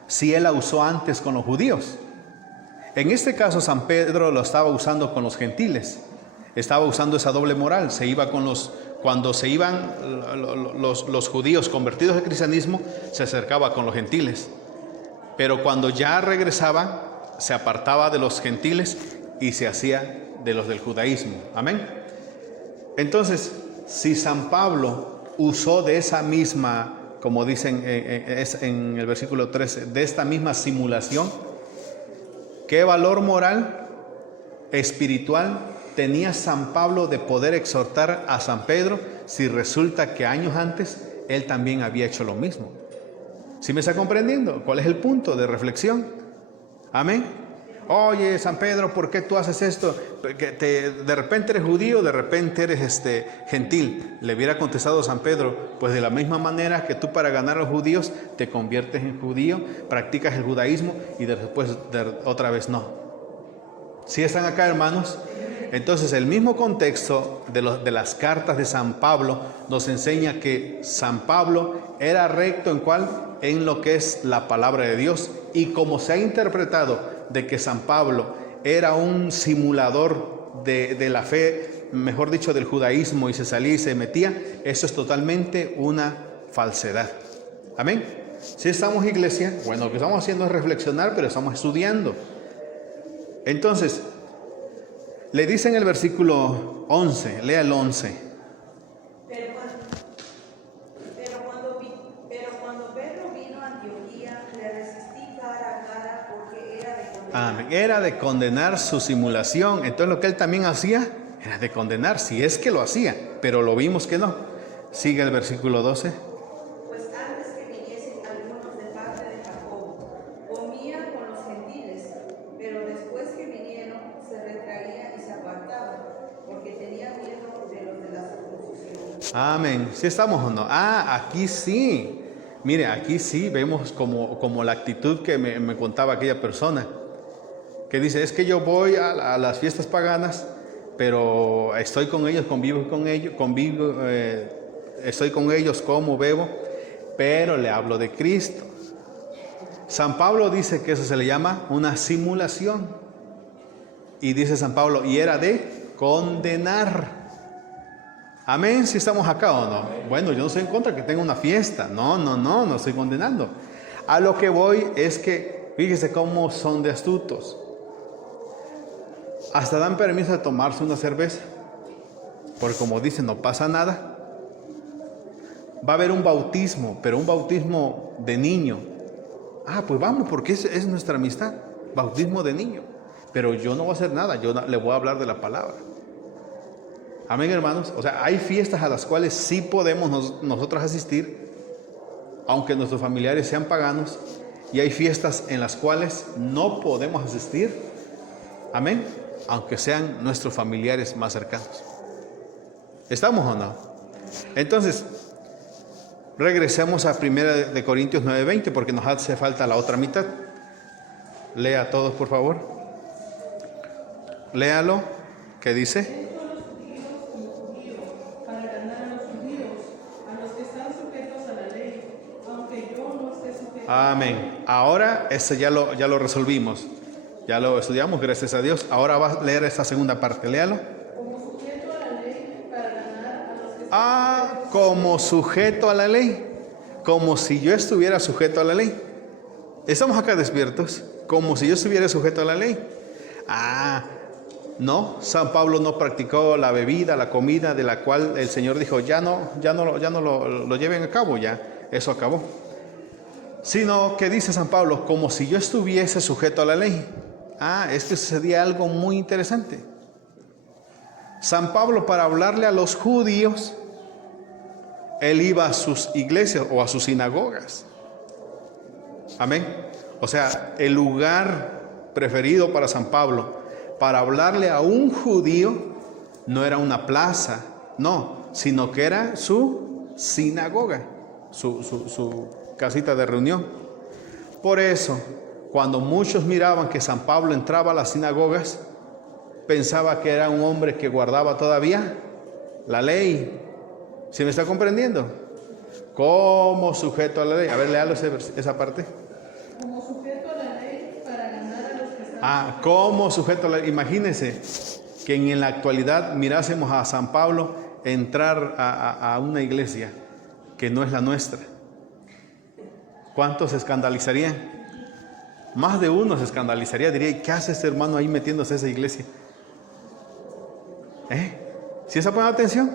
si él la usó antes con los judíos? En este caso, San Pedro lo estaba usando con los gentiles, estaba usando esa doble moral. Cuando se iban los judíos convertidos al cristianismo, se acercaba con los gentiles, pero cuando ya regresaban, se apartaba de los gentiles y se hacía de los del judaísmo. Amén. Entonces, si San Pablo usó de esa misma, como dicen en el versículo 13, de esta misma simulación, ¿qué valor moral, espiritual tenía San Pablo de poder exhortar a San Pedro si resulta que años antes él también había hecho lo mismo? ¿Sí me está comprendiendo? ¿Cuál es el punto de reflexión? Amén. Oye, San Pedro, ¿por qué tú haces esto? De repente eres judío, de repente eres gentil. Le hubiera contestado San Pedro: pues de la misma manera que tú, para ganar a los judíos, te conviertes en judío, practicas el judaísmo y después otra vez no. ¿Sí están acá, hermanos? Entonces, el mismo contexto de las cartas de San Pablo nos enseña que San Pablo era recto ¿en cuál? En lo que es la palabra de Dios. Y como se ha interpretado de que San Pablo era un simulador de la fe, mejor dicho, del judaísmo, y se salía y se metía, eso es totalmente una falsedad. Amén. Si estamos, iglesia, bueno, lo que estamos haciendo es reflexionar, pero estamos estudiando. Entonces, le dice en el versículo 11, lea el 11. Pero cuando Pedro vino a Antioquía, le resistí cara a cara, porque era de condenar. Amén. Era de condenar su simulación. Entonces, lo que él también hacía era de condenar, si es que lo hacía, pero lo vimos que no. Sigue el versículo 12. Pues antes que viniesen algunos de parte de Jacobo, comía con los gentiles, pero después que vinieron, se retraía y se apartaba, porque tenía miedo de los de la circuncisión. Amén. ¿Sí estamos o no? Aquí sí. Mire, aquí sí vemos como la actitud que me contaba aquella persona, que dice: es que yo voy a las fiestas paganas, pero estoy con ellos, estoy con ellos, como, bebo, pero le hablo de Cristo. San Pablo dice que eso se le llama una simulación. Y dice San Pablo, y era de condenar. Amén, si estamos acá o no. Bueno, yo no estoy en contra que tenga una fiesta. No estoy condenando. A lo que voy es que, fíjese cómo son de astutos. Hasta dan permiso de tomarse una cerveza, porque como dicen, no pasa nada. Va a haber un bautismo, pero un bautismo de niño. Pues vamos, porque es nuestra amistad. Bautismo de niño. Pero yo no voy a hacer nada, yo le voy a hablar de la palabra. Amén, hermanos. O sea, hay fiestas a las cuales sí podemos nosotros asistir, aunque nuestros familiares sean paganos, y hay fiestas en las cuales no podemos asistir. Amén, aunque sean nuestros familiares más cercanos. ¿Estamos o no? Entonces, regresemos a 1 de Corintios 9:20, porque nos hace falta la otra mitad. Lea todos, por favor. Léalo, ¿qué dice? Para ganar a los judíos, a los que están Amén. Ahora ya lo resolvimos. Ya lo estudiamos, gracias a Dios. Ahora va a leer esta segunda parte. Léalo. Como sujeto a la ley para ganar a los que Como sujeto a la ley. Como si yo estuviera sujeto a la ley. ¿Estamos acá despiertos? Como si yo estuviera sujeto a la ley. No, San Pablo no practicó la bebida, la comida, de la cual el Señor dijo, ya no lo lleven a cabo, ya, eso acabó. Sino que dice San Pablo, como si yo estuviese sujeto a la ley. Es que sucedía algo muy interesante. San Pablo, para hablarle a los judíos, él iba a sus iglesias o a sus sinagogas. Amén. O sea, el lugar preferido para San Pablo para hablarle a un judío no era una plaza, no, sino que era su sinagoga, su casita de reunión. Por eso, cuando muchos miraban que San Pablo entraba a las sinagogas, pensaba que era un hombre que guardaba todavía la ley. ¿Sí me está comprendiendo? Como sujeto a la ley. A ver, léalo esa parte. como sujeto a la ley para ganar a los que están Como sujeto a la ley. Imagínense que en la actualidad mirásemos a San Pablo entrar a una iglesia que no es la nuestra. ¿Cuántos se escandalizarían? Más de uno se escandalizaría, diría, ¿y qué hace este hermano ahí metiéndose a esa iglesia? ¿Sí se pone atención?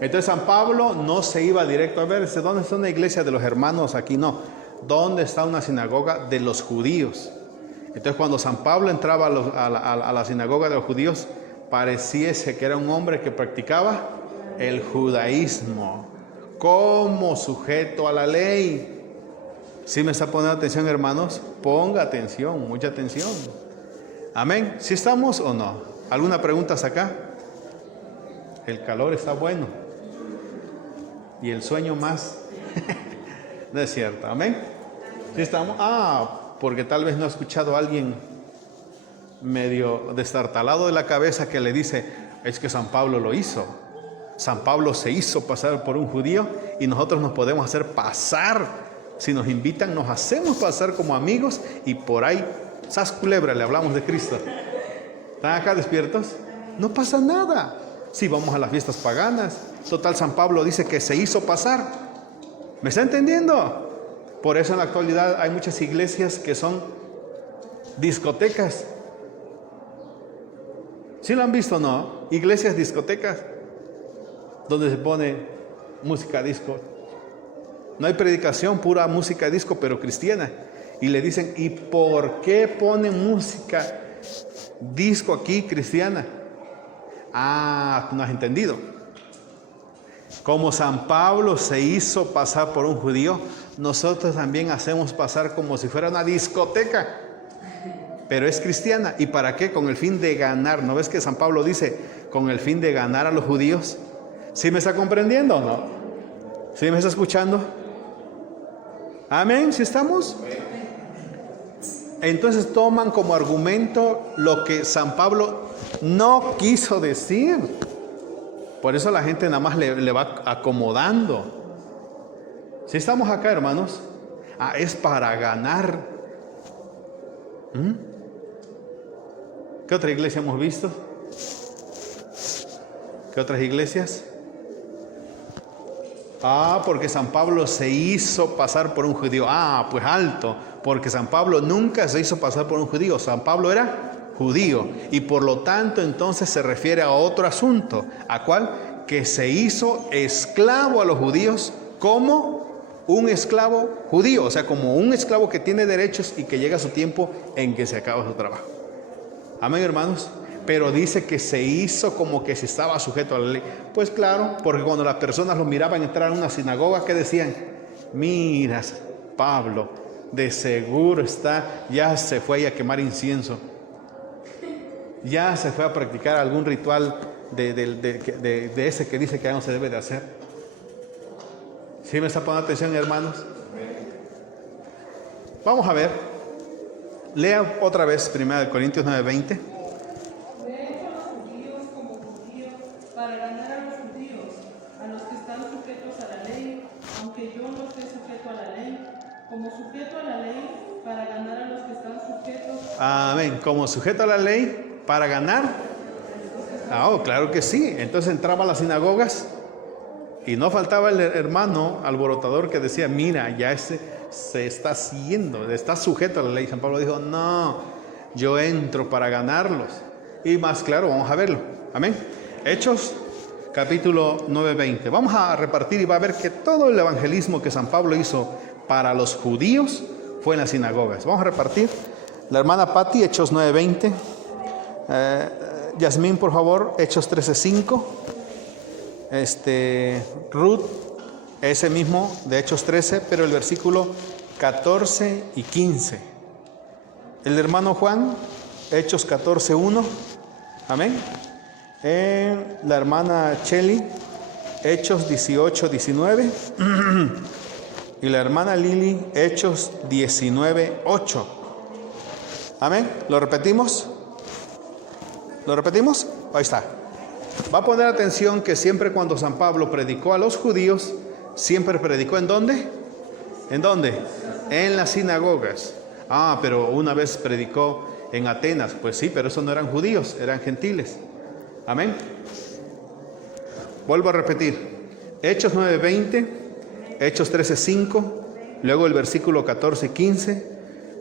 Entonces San Pablo no se iba directo a ver, ¿dónde está una iglesia de los hermanos aquí? No, ¿dónde está una sinagoga de los judíos? Entonces cuando San Pablo entraba a la sinagoga de los judíos, pareciese que era un hombre que practicaba el judaísmo como sujeto a la ley. ¿Sí me está poniendo atención, hermanos? Ponga atención, mucha atención. Amén. ¿Sí estamos o no? ¿Alguna pregunta acá? El calor está bueno. Y el sueño más. No es cierto. Amén. ¿Sí estamos? Porque tal vez no ha escuchado a alguien medio destartalado de la cabeza que le dice, es que San Pablo lo hizo. San Pablo se hizo pasar por un judío y nosotros nos podemos hacer pasar. Si nos invitan, nos hacemos pasar como amigos y por ahí, sas culebra, le hablamos de Cristo. ¿Están acá despiertos? No pasa nada. Si vamos a las fiestas paganas, total, San Pablo dice que se hizo pasar. ¿Me está entendiendo? Por eso en la actualidad hay muchas iglesias que son discotecas. ¿Sí lo han visto o no? Iglesias discotecas, donde se pone música disco. No hay predicación, pura música disco, pero cristiana. Y le dicen, ¿y por qué ponen música disco aquí cristiana? Tú no has entendido. Como San Pablo se hizo pasar por un judío, nosotros también hacemos pasar como si fuera una discoteca, pero es cristiana. ¿Y para qué? Con el fin de ganar. ¿No ves que San Pablo dice, con el fin de ganar a los judíos? ¿Sí me está comprendiendo o no? ¿Sí me está escuchando? Amén, ¿sí estamos? Entonces toman como argumento lo que San Pablo no quiso decir. Por eso la gente nada más le va acomodando. ¿Sí estamos acá, hermanos? Es para ganar. ¿Qué otra iglesia hemos visto? ¿Qué otras iglesias? Porque San Pablo se hizo pasar por un judío. Pues alto, porque San Pablo nunca se hizo pasar por un judío. San Pablo era judío y por lo tanto entonces se refiere a otro asunto. ¿A cuál? Que se hizo esclavo a los judíos como un esclavo judío, o sea, como un esclavo que tiene derechos y que llega su tiempo en que se acaba su trabajo. Amén, hermanos. Pero dice que se hizo como que se estaba sujeto a la ley. Pues claro, porque cuando las personas lo miraban entrar a una sinagoga, ¿qué decían? Mira, Pablo, de seguro ya se fue a quemar incienso. Ya se fue a practicar algún ritual de ese que dice que no se debe de hacer. ¿Sí me está poniendo atención, hermanos? Vamos a ver. Lea otra vez 1 Corintios 9:20. Para ganar a los judíos, a los que están sujetos a la ley, aunque yo no esté sujeto a la ley, como sujeto a la Amén. Como sujeto a la ley para ganar. Claro que sí. Entonces entraba a las sinagogas y no faltaba el hermano alborotador que decía, mira, ya se está siguiendo, está sujeto a la ley. San Pablo dijo, no, yo entro para ganarlos. Y más claro, vamos a verlo. Amén. Hechos capítulo 9-20. Vamos a repartir y va a ver que todo el evangelismo que San Pablo hizo para los judíos fue en las sinagogas. Vamos a repartir. La hermana Patti, Hechos 9:20. Yasmín, por favor, Hechos 13:5. Ruth, ese mismo de Hechos 13, pero el versículo 14 y 15. El hermano Juan, Hechos 14:1. Amén. La hermana Cheli, Hechos 18-19. Y la hermana Lili, Hechos 19:8. Amén. ¿Lo repetimos? ¿Lo repetimos? Ahí está. Va a poner atención que siempre cuando San Pablo predicó a los judíos, siempre predicó ¿en dónde? ¿En dónde? En las sinagogas. Pero una vez predicó en Atenas. Pues sí, pero esos no eran judíos, eran gentiles. Amén. Vuelvo a repetir. Hechos 9:20, Hechos 13:5, luego el versículo 14-15,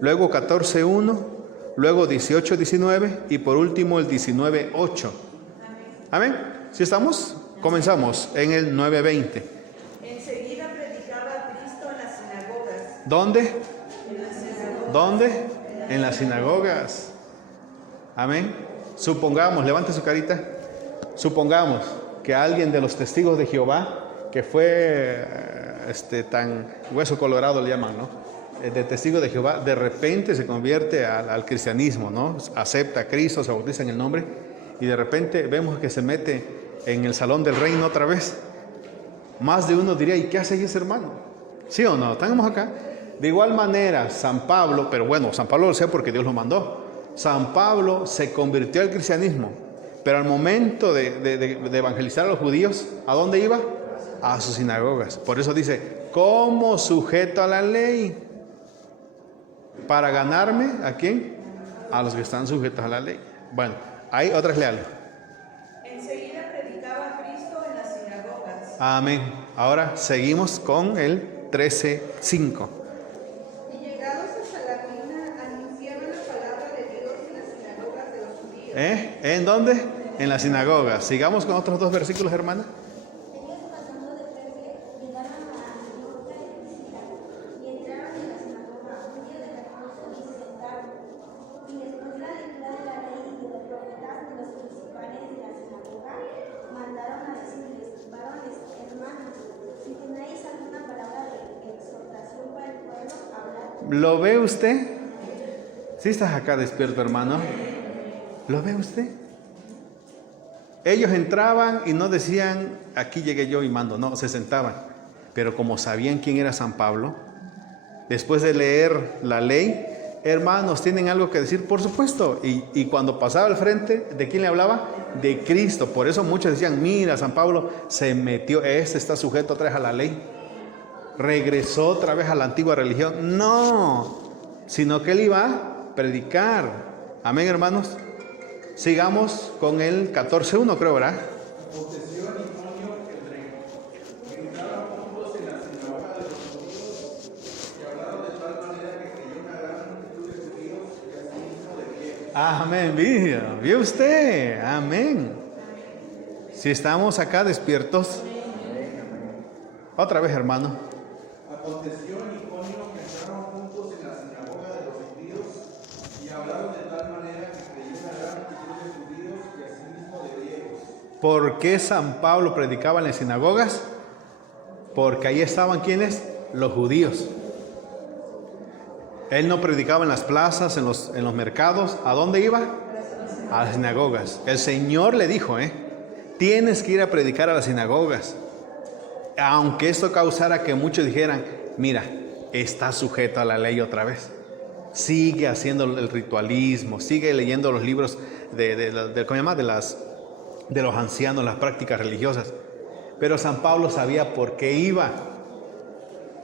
luego 14:1, luego 18-19 y por último el 19:8. Amén. ¿Sí estamos? Comenzamos en el 9:20. Enseguida predicaba a Cristo en las sinagogas. ¿Dónde? En las sinagogas. ¿Dónde? En las sinagogas. Amén. Supongamos, levante su carita. Supongamos que alguien de los testigos de Jehová, que fue tan hueso colorado le llaman, ¿no? De testigo de Jehová, de repente se convierte al cristianismo, ¿no? Acepta a Cristo, se bautiza en el nombre y de repente vemos que se mete en el salón del reino otra vez. Más de uno diría, ¿y qué hace ahí ese hermano? ¿Sí o no? Estamos acá. De igual manera, San Pablo, pero bueno, San Pablo lo sé porque Dios lo mandó. San Pablo se convirtió al cristianismo, pero al momento de evangelizar a los judíos, ¿a dónde iba? A sus sinagogas. Por eso dice, como sujeto a la ley, para ganarme, ¿a quién? A los que están sujetos a la ley. Bueno, hay otras leales. Enseguida predicaba a Cristo en las sinagogas. Amén. Ahora seguimos con el 13:5. Y llegados hasta la ruina, anunciaban la palabra de Dios en las sinagogas de los judíos. ¿En dónde? En las sinagogas. Sigamos con otros dos versículos, hermana. Ellos pasando de Persia llegaron a Antioquía de Pisidia y entraron en la sinagoga un día de reposo y se sentaron. Y después de la lectura de la ley y de los profetas de los principales de la sinagoga, mandaron a decirles, varones, hermanos, si tenéis alguna palabra de exhortación para el pueblo, hablad. ¿Lo ve usted? ¿Sí estás acá despierto, hermano? ¿Lo ve usted? Ellos entraban y no decían, aquí llegué yo y mando, no, se sentaban. Pero como sabían quién era San Pablo, después de leer la ley, hermanos, ¿tienen algo que decir? Por supuesto. Y cuando pasaba al frente, ¿de quién le hablaba? De Cristo. Por eso muchos decían, mira, San Pablo se metió, está sujeto otra vez a la ley. Regresó otra vez a la antigua religión. No, sino que él iba a predicar. Amén, hermanos. Sigamos con el 14:1, creo, ¿verdad? Aconteció en Iconio que entraron juntos en la sinagoga de los judíos y hablaron de tal manera que creyó una gran multitud de judíos y asimismo de griegos. Amén, ¿vio usted? Amén. Si estamos acá despiertos. Otra vez, hermano. Aconteció en Iconio que entraron juntos en la sinagoga de los judíos y hablaron de tal manera que creyó una gran multitud de judíos y asimismo de griegos. ¿Por qué San Pablo predicaba en las sinagogas? Porque ahí estaban ¿quiénes? Los judíos. Él no predicaba en las plazas, en los mercados. ¿A dónde iba? A las sinagogas. El Señor le dijo, tienes que ir a predicar a las sinagogas. Aunque esto causara que muchos dijeran, mira, está sujeto a la ley otra vez. Sigue haciendo el ritualismo, sigue leyendo los libros ¿cómo se llama? De los ancianos, las prácticas religiosas. Pero San Pablo sabía por qué iba.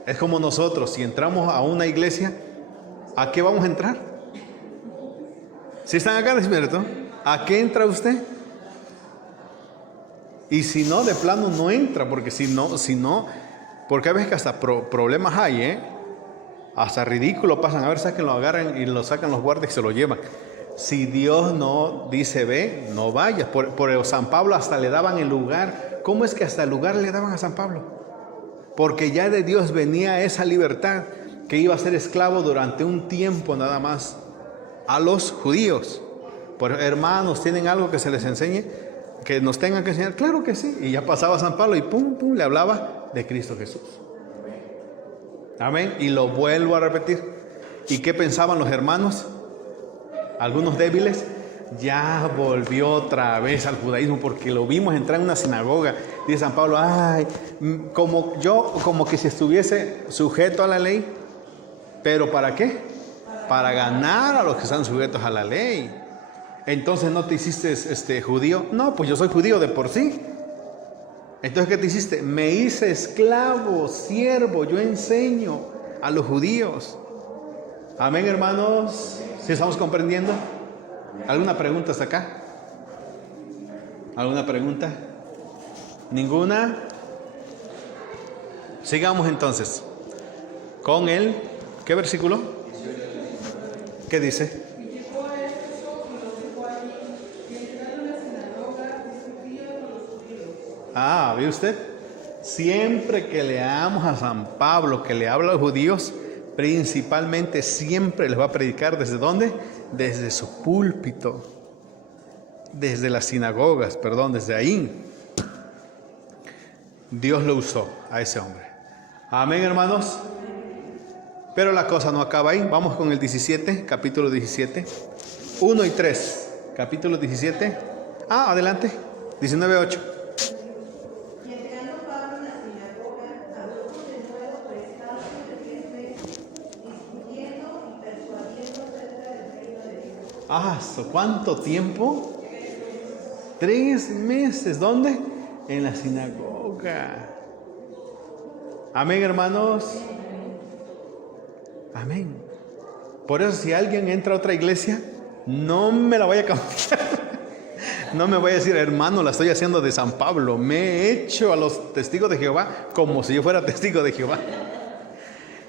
Es como nosotros, si entramos a una iglesia, ¿a qué vamos a entrar? ¿Sí están acá, despierto? ¿A qué entra usted? Y si no, de plano no entra, porque si no, porque a veces que hasta problemas hay, hasta ridículo pasan. A ver, sáquenlo, agarran y lo sacan los guardias y se lo llevan. Si Dios no dice ve, no vayas. Por San Pablo hasta le daban el lugar. ¿Cómo es que hasta el lugar le daban a San Pablo? Porque ya de Dios venía esa libertad, que iba a ser esclavo durante un tiempo nada más a los judíos. Por hermanos, ¿tienen algo que se les enseñe? ¿Que nos tengan que enseñar? Claro que sí. Y ya pasaba San Pablo y pum, le hablaba de Cristo Jesús. Amén. Y lo vuelvo a repetir. ¿Y qué pensaban los hermanos? Algunos débiles. Ya volvió otra vez al judaísmo, porque lo vimos entrar en una sinagoga. Dice San Pablo, ay, como que si estuviese sujeto a la ley. ¿Pero para qué? Para ganar a los que están sujetos a la ley. Entonces, ¿no te hiciste judío? No, pues yo soy judío de por sí. Entonces, ¿qué te hiciste? Me hice esclavo, siervo, yo enseño a los judíos. Amén, hermanos. ¿Sí estamos comprendiendo? ¿Alguna pregunta hasta acá? ¿Alguna pregunta? ¿Ninguna? Sigamos entonces con el, ¿qué versículo? ¿Qué dice? Y llegó a Éfeso y los dejó allí, y entrando en la sinagoga discutía con los judíos. ¿Ve usted? Siempre que leamos a San Pablo, que le habla a los judíos, principalmente siempre les va a predicar ¿desde dónde? Desde su púlpito, desde las sinagogas, desde ahí. Dios lo usó a ese hombre. Amén, hermanos. Pero la cosa no acaba ahí. Vamos con el 17, capítulo 17. 1 y 3, capítulo 17. Adelante. 19:8. Y entrando Pablo en la sinagoga, habló de nuevo por espacio de 3 meses, discutiendo y persuadiendo acerca del reino de Dios. ¿Cuánto tiempo? 3 meses. ¿Dónde? En la sinagoga. Amén, hermanos. Amén. Por eso, si alguien entra a otra iglesia, no me la vaya a cambiar. No me voy a decir, hermano, la estoy haciendo de San Pablo. Me he hecho a los testigos de Jehová como si yo fuera testigo de Jehová.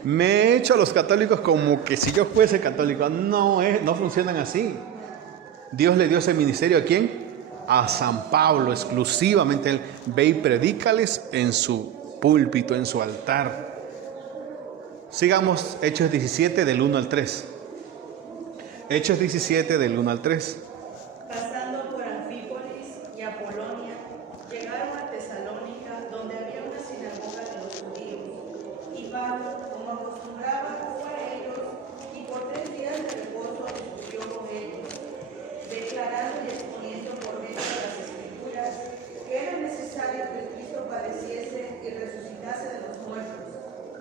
Me he hecho a los católicos como que si yo fuese católico. No funcionan así. Dios le dio ese ministerio ¿a quién? A San Pablo exclusivamente. Él ve y predícales en su púlpito, en su altar. Sigamos Hechos 17 del 1 al 3. Hechos 17 del 1 al 3. Pasando por Anfípolis y Apolonia, llegaron a Tesalónica, donde había una sinagoga de los judíos. Y Pablo, como acostumbraba, fue a ellos, y por 3 días de reposo discutió con ellos, declarando y exponiendo por medio de las Escrituras que era necesario que Cristo padeciese y resucitase de los muertos,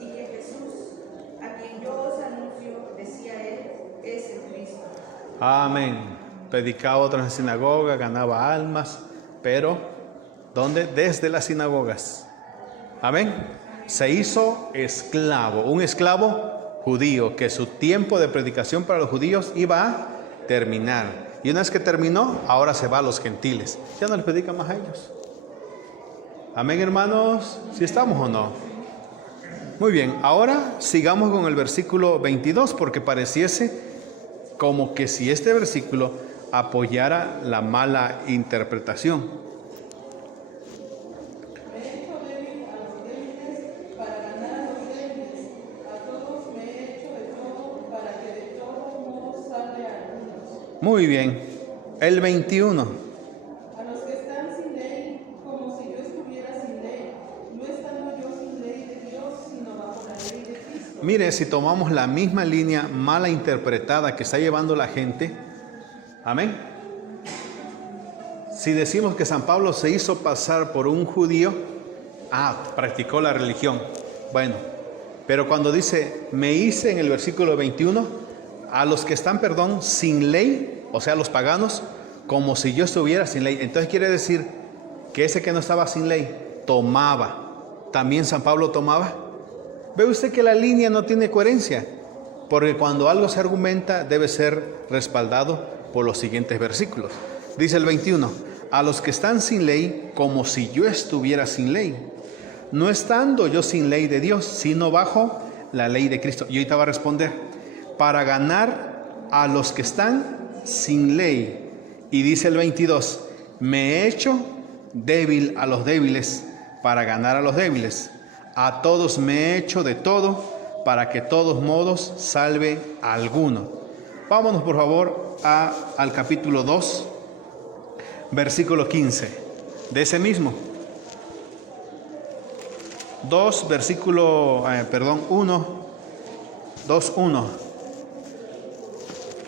y que Jesús, a quien yo os anuncio, decía él, es el Cristo. Amén. Predicaba otras sinagogas, ganaba almas, pero ¿dónde? Desde las sinagogas. Amén. Se hizo esclavo, un esclavo judío, que su tiempo de predicación para los judíos iba a terminar. Y una vez que terminó, ahora se va a los gentiles. Ya no les predica más a ellos. Amén, hermanos. ¿Sí estamos o no? Muy bien, ahora sigamos con el versículo 22, porque pareciese como que si este versículo apoyara la mala interpretación. Me he hecho débil a los débiles para ganar a los débiles. A todos me he hecho de todo para que de todos modos salve a algunos. Muy bien, el 21. A los que están sin ley, como si yo estuviera sin ley, no estando yo sin ley de Dios, sino bajo la ley de Cristo. Mire, si tomamos la misma línea mala interpretada que está llevando la gente, amén. Si decimos que San Pablo se hizo pasar por un judío, practicó la religión. Bueno, pero cuando dice, me hice en el versículo 21, a los que están, sin ley, o sea, los paganos, como si yo estuviera sin ley. Entonces quiere decir que ese que no estaba sin ley, tomaba. ¿También San Pablo tomaba? ¿Ve usted que la línea no tiene coherencia? Porque cuando algo se argumenta, debe ser respaldado por los siguientes versículos. Dice el 21, a los que están sin ley, como si yo estuviera sin ley, no estando yo sin ley de Dios, sino bajo la ley de Cristo. Y ahorita va a responder, para ganar a los que están sin ley. Y dice el 22, me he hecho débil a los débiles para ganar a los débiles. A todos me he hecho de todo para que todos modos salve a alguno. Vámonos por favor al capítulo 2, versículo 15, de ese mismo. 2, versículo, 1, 2, 1.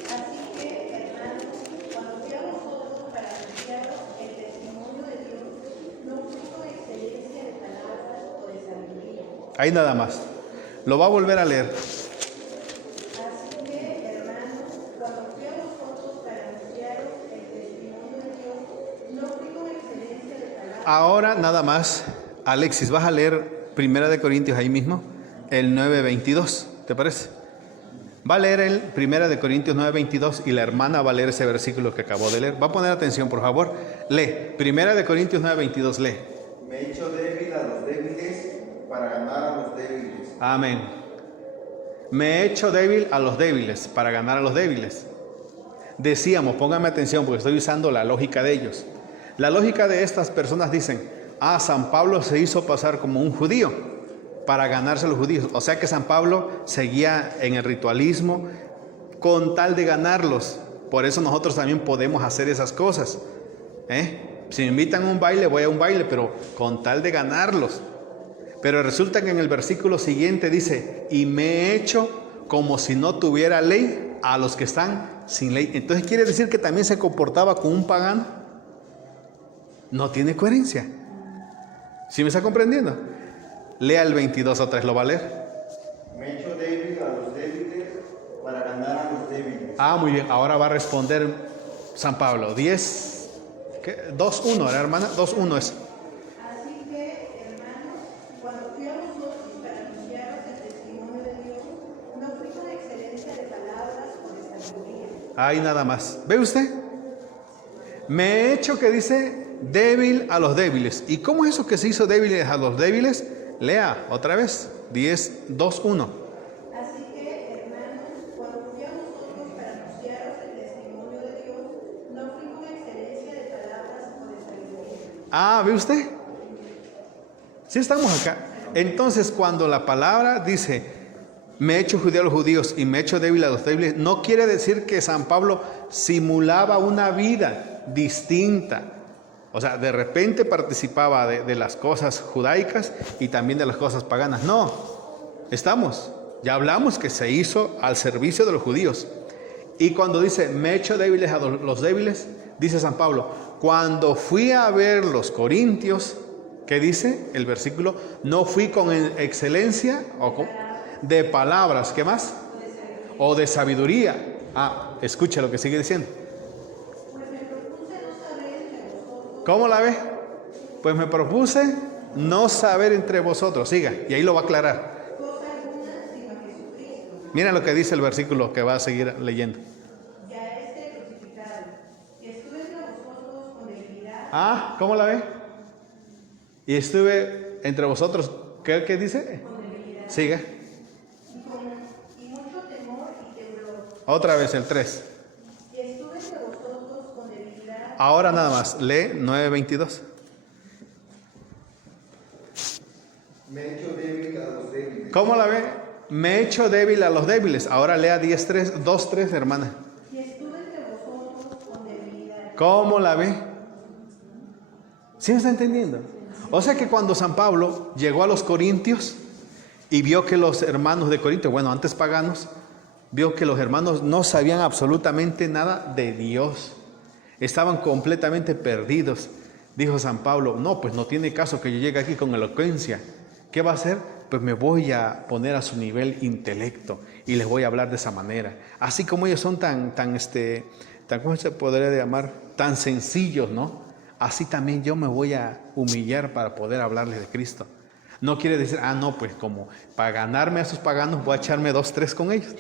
Así que, hermanos, cuando fui a vosotros para anunciaros el testimonio de Dios, no fui con excelencia de palabras o de sabiduría. Ahí nada más. Lo va a volver a leer. Así que, hermanos, cuando fui a vosotros para anunciaros el testimonio de Dios, no fui con excelencia de palabras. Ahora nada más, Alexis, vas a leer 1 Corintios ahí mismo, el 9:22, ¿te parece? Va a leer el 1 Corintios 9:22 y la hermana va a leer ese versículo que acabó de leer. Va a poner atención, por favor. Lee, 1 Corintios 9:22, lee. Me he hecho débil a los débiles para ganar a los débiles. Amén. Me he hecho débil a los débiles para ganar a los débiles. Decíamos, póngame atención porque estoy usando la lógica de ellos. La lógica de estas personas dicen, San Pablo se hizo pasar como un judío para ganarse a los judíos. O sea que San Pablo seguía en el ritualismo con tal de ganarlos. Por eso nosotros también podemos hacer esas cosas. Si me invitan a un baile, voy a un baile, pero con tal de ganarlos. Pero resulta que en el versículo siguiente dice, y me he hecho como si no tuviera ley a los que están sin ley. Entonces quiere decir que también se comportaba como un pagano. No tiene coherencia. ¿Sí me está comprendiendo? Lea el 22 otra vez, ¿lo va a leer? Me he hecho débil a los débiles para ganar a los débiles. Muy bien, ahora va a responder San Pablo. 10, ¿qué? 2.1, ¿verdad, hermana? 2.1 es. Así que, hermanos, cuando fui a vosotros para anunciaros el testimonio de Dios, no fui con excelencia de palabras o de sabiduría. Ahí nada más. ¿Ve usted? Me he hecho, que dice, débil a los débiles. ¿Y cómo es eso que se hizo débil a los débiles? Lea otra vez, 10:2:1. Así que, hermanos, cuando fui a vosotros para anunciaros el testimonio de Dios, no fui con excelencia de palabras o de sabiduría. ¿Ve usted? Sí estamos acá. Entonces, cuando la palabra dice, me he hecho judío a los judíos y me he hecho débil a los débiles, no quiere decir que San Pablo simulaba una vida distinta. O sea, de repente participaba de las cosas judaicas y también de las cosas paganas. No, ya hablamos que se hizo al servicio de los judíos. Y cuando dice, me he hecho débiles a los débiles, dice San Pablo, cuando fui a ver los corintios, ¿qué dice el versículo? No fui con excelencia de palabras, ¿qué más? O de sabiduría. Escucha lo que sigue diciendo. ¿Cómo la ve? Pues me propuse no saber entre vosotros. Siga, y ahí lo va a aclarar. Mira lo que dice el versículo que va a seguir leyendo. Ya esté crucificado. Estuve entre vosotros con debilidad. ¿Cómo la ve? Y estuve entre vosotros, ¿qué dice? Con debilidad. Siga. Y mucho temor y temblor. Otra vez el 3. Estuve entre vosotros con debilidad. Ahora nada más, lee 9:22. Me he hecho débil a los débiles. ¿Cómo la ve? Me he hecho débil a los débiles. Ahora lea 2:3, hermana. Y estuve entre vosotros con debilidad. ¿Cómo la ve? ¿Sí me está entendiendo? O sea que cuando San Pablo llegó a los Corintios y vio que los hermanos de Corinto, antes paganos, vio que los hermanos no sabían absolutamente nada de Dios. Estaban completamente perdidos. Dijo San Pablo, no, pues no tiene caso que yo llegue aquí con elocuencia. ¿Qué va a hacer? Pues me voy a poner a su nivel intelecto y les voy a hablar de esa manera. Así como ellos son tan ¿cómo se podría llamar? Tan sencillos, ¿no? Así también yo me voy a humillar para poder hablarles de Cristo. No quiere decir, no, pues como para ganarme a esos paganos voy a echarme 2, 3 con ellos.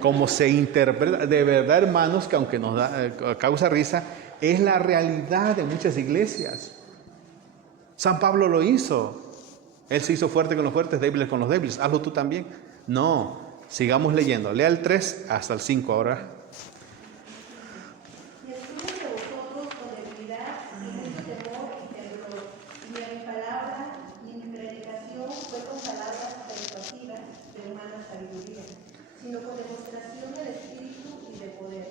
Como se interpreta, de verdad, hermanos, que aunque nos causa risa, es la realidad de muchas iglesias. San Pablo lo hizo. Él se hizo fuerte con los fuertes, débiles con los débiles. Hazlo tú también. No, sigamos leyendo. Lea el 3 hasta el 5 ahora. Y estuve de vosotros con debilidad y mucho temor y temblor, y ni mi palabra ni mi predicación fue con palabras persuasivas de humana sabiduría, sino con demostración del Espíritu y de poder,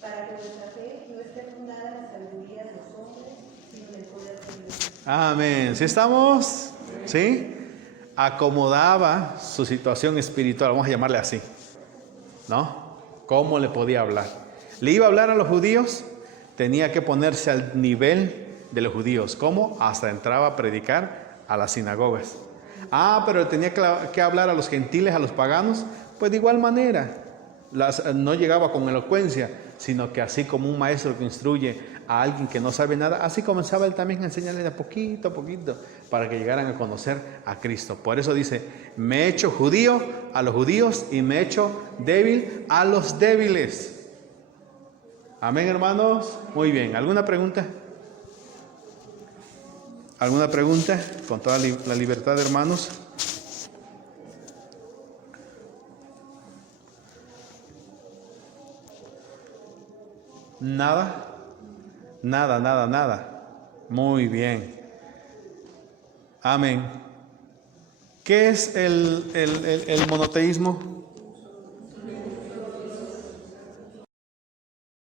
para que vuestra fe no esté fundada en la sabiduría de los hombres, sino en el poder de Dios. Amén. ¿Sí estamos? ¿Sí? Acomodaba su situación espiritual, vamos a llamarle así, ¿no? ¿Cómo le podía hablar? ¿Le iba a hablar a los judíos? Tenía que ponerse al nivel de los judíos. ¿Cómo? Hasta entraba a predicar a las sinagogas. Pero tenía que hablar a los gentiles, a los paganos. Pues de igual manera, no llegaba con elocuencia, sino que así como un maestro que instruye a alguien que no sabe nada, así comenzaba él también a enseñarle de poquito a poquito para que llegaran a conocer a Cristo. Por eso dice, me he hecho judío a los judíos y me he hecho débil a los débiles. Amén, hermanos. Muy bien. ¿Alguna pregunta? ¿Alguna pregunta? Con toda la libertad, hermanos. Nada. Nada. Muy bien. Amén. ¿Qué es el monoteísmo?